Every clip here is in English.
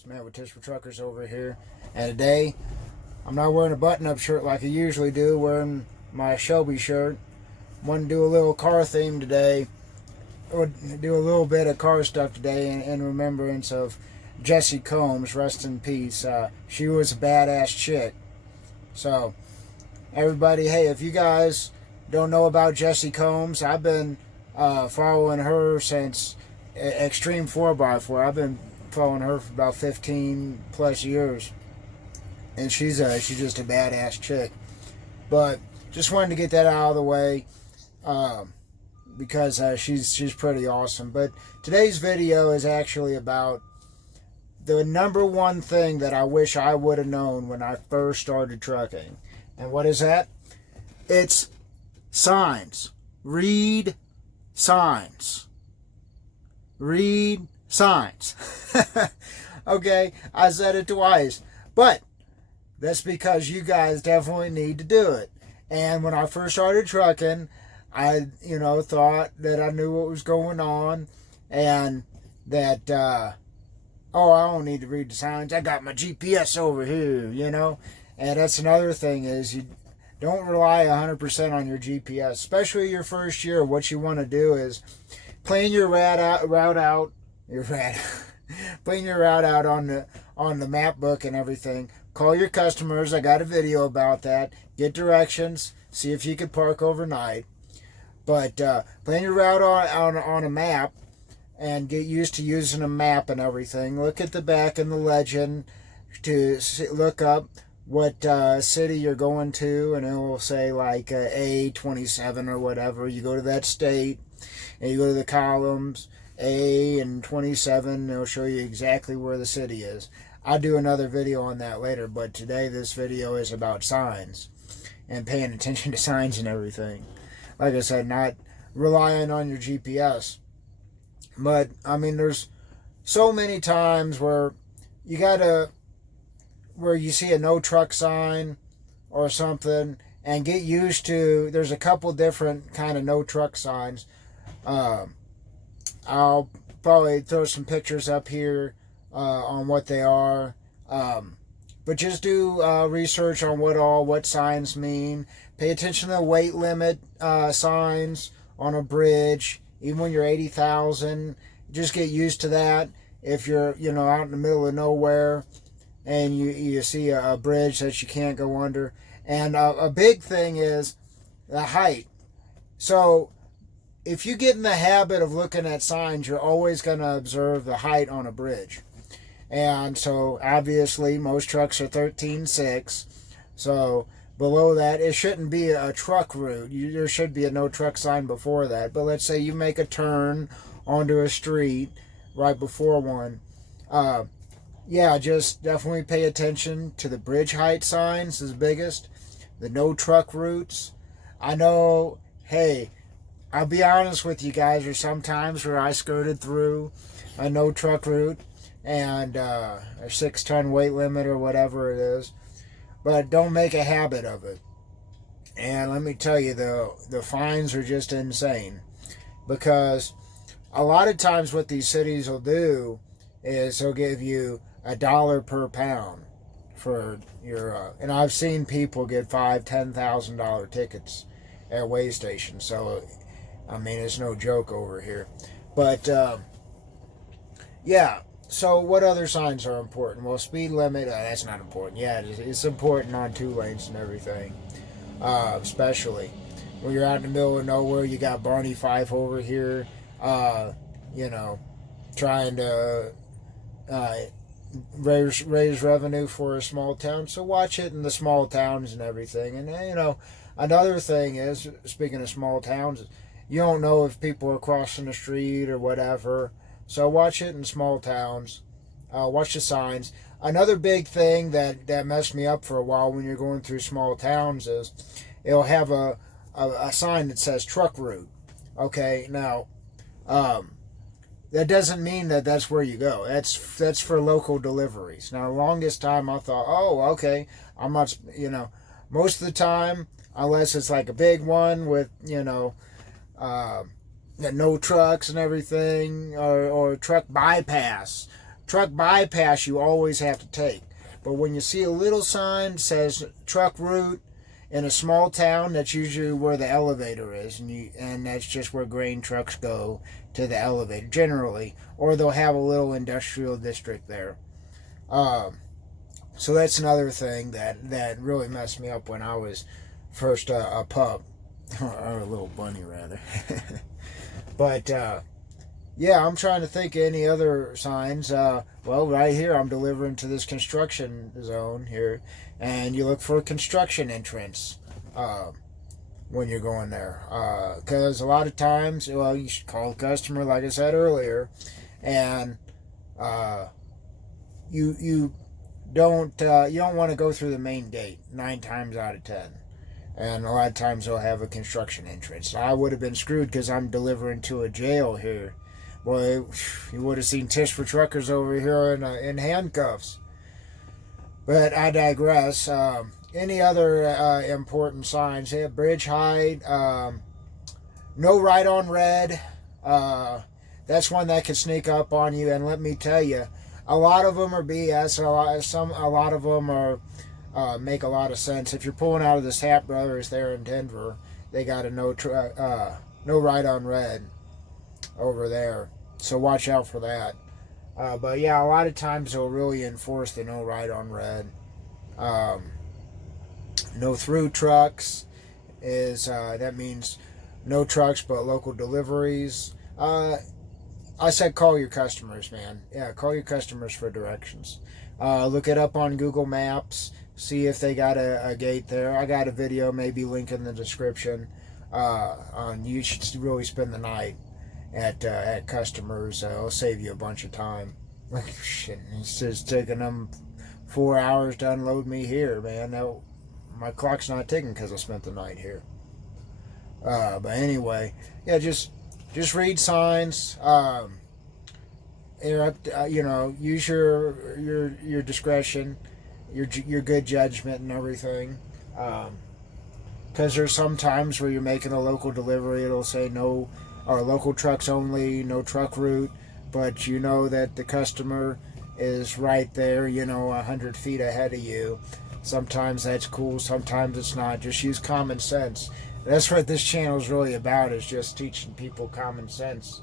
It's Matt with Tips for Truckers over here. And today, I'm not wearing a button-up shirt like I usually do, wearing my Shelby shirt. Want to do a little car theme today, or do a little bit of car stuff today in remembrance of Jessie Combs, rest in peace. She was a badass chick. So, everybody, hey, if you guys don't know about Jessie Combs, I've been following her since Extreme 4x4. I've been following her for about 15 plus years, and she's just a badass chick. But just wanted to get that out of the way because she's pretty awesome. But today's video is actually about the number one thing that I wish I would have known when I first started trucking. And what is that? It's signs. Read signs. Read signs. Okay, I said it twice. But that's because you guys definitely need to do it. And when I first started trucking, I, thought that I knew what was going on and that, I don't need to read the signs. I got my GPS over here, And that's another thing is you don't rely 100% on your GPS, especially your first year. What you want to do is plan your route out on the map book and everything. Call your customers. I got a video about that. Get directions. See if you could park overnight. But plan your route on a map and get used to using a map and everything. Look at the back and the legend to look up what city you're going to, and it will say like A27 or whatever. You go to that state and you go to the columns A and 27. It'll show you exactly where the city is. I'll do another video on that later, but today this video is about signs and paying attention to signs and everything. Like I said, not relying on your GPS. But, there's so many times where where you see a no truck sign or something and get used to, there's a couple different kind of no truck signs. I'll probably throw some pictures up here on what they are. But just do research on what signs mean. Pay attention to the weight limit signs on a bridge. Even when you're 80,000, just get used to that. If you're, out in the middle of nowhere and you see a bridge that you can't go under. And a big thing is the height. So if you get in the habit of looking at signs, you're always going to observe the height on a bridge. And so obviously most trucks are 13.6. So below that, it shouldn't be a truck route. There should be a no truck sign before that. But let's say you make a onto a street right before one. Just definitely pay attention to the bridge height signs is biggest. The no truck routes. I know, hey, I'll be honest with you guys, there's some times where I skirted through a no truck route and a 6-ton weight limit or whatever it is. But don't make a habit of it. And let me tell you, the fines are just insane. Because a lot of times what these cities will do is they'll give you $1 per pound for your... and I've seen people get $5,000-$10,000 tickets at weigh stations. So, it's no joke over here. But, so what other signs are important? Well, speed limit, that's not important. Yeah, it's important on 2 lanes and everything. Especially when you're out in the middle of nowhere, you got Barney Fife over here, trying to raise revenue for a small town. So watch it in the small towns and everything. And, another thing is, speaking of small towns, you don't know if people are crossing the street or whatever. So watch it in small towns. Watch the signs. Another big thing that messed me up for a while when you're going through small towns is it'll have a sign that says truck route. Okay, now that doesn't mean that that's where you go. That's for local deliveries. Now, the longest time I thought, okay, I'm not, most of the time, unless it's like a big one with, no trucks and everything, or truck bypass, truck bypass you always have to take. But when you see a little sign that says truck route in a small town, that's usually where the elevator is, and that's just where grain trucks go to the elevator generally, or they'll have a little industrial district there. So that's another thing that really messed me up when I was first a pup, or a little bunny rather. But yeah, I'm trying to think of any other signs. Well, right here, I'm delivering to this construction zone here, and you look for a construction entrance when you're going there. Because a lot of times, well, you should call the customer, like I said earlier, and you don't want to go through the main gate 9 times out of 10. And a lot of times they'll have a construction entrance. I would have been screwed because I'm delivering to a jail here. Boy, you would have seen Tish for Truckers over here in handcuffs. But I digress. Any other important signs? Yeah, bridge height. No right on red. That's one that can sneak up on you. And let me tell you, a lot of them are BS. A lot of them are make a lot of sense. If you're pulling out of the Sap Brothers there in Denver, they got a no right on red over there, so watch out for that. But yeah, a lot of times they'll really enforce the no right on red. No through trucks is that means no trucks but local deliveries. I said call your customers, man. Yeah, call your customers for directions. Look it up on Google Maps. See if they got a gate there. I got a video, maybe link in the description. On you should really spend the night at customers. It'll save you a bunch of time. Shit, it's just taking them 4 hours to unload me here, man. No, my clock's not ticking because I spent the night here. But anyway, yeah, just read signs. Use your discretion, your good judgment and everything. Because there's some times where you're making a local delivery, it'll say no, or local trucks only, no truck route, but you know that the customer is right there, 100 feet ahead of you. Sometimes that's cool, sometimes it's not. Just use common sense. That's what this channel is really about, is just teaching people common sense.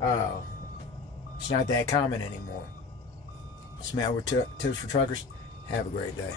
It's not that common anymore. It's Matt with Tips for Truckers. Have a great day.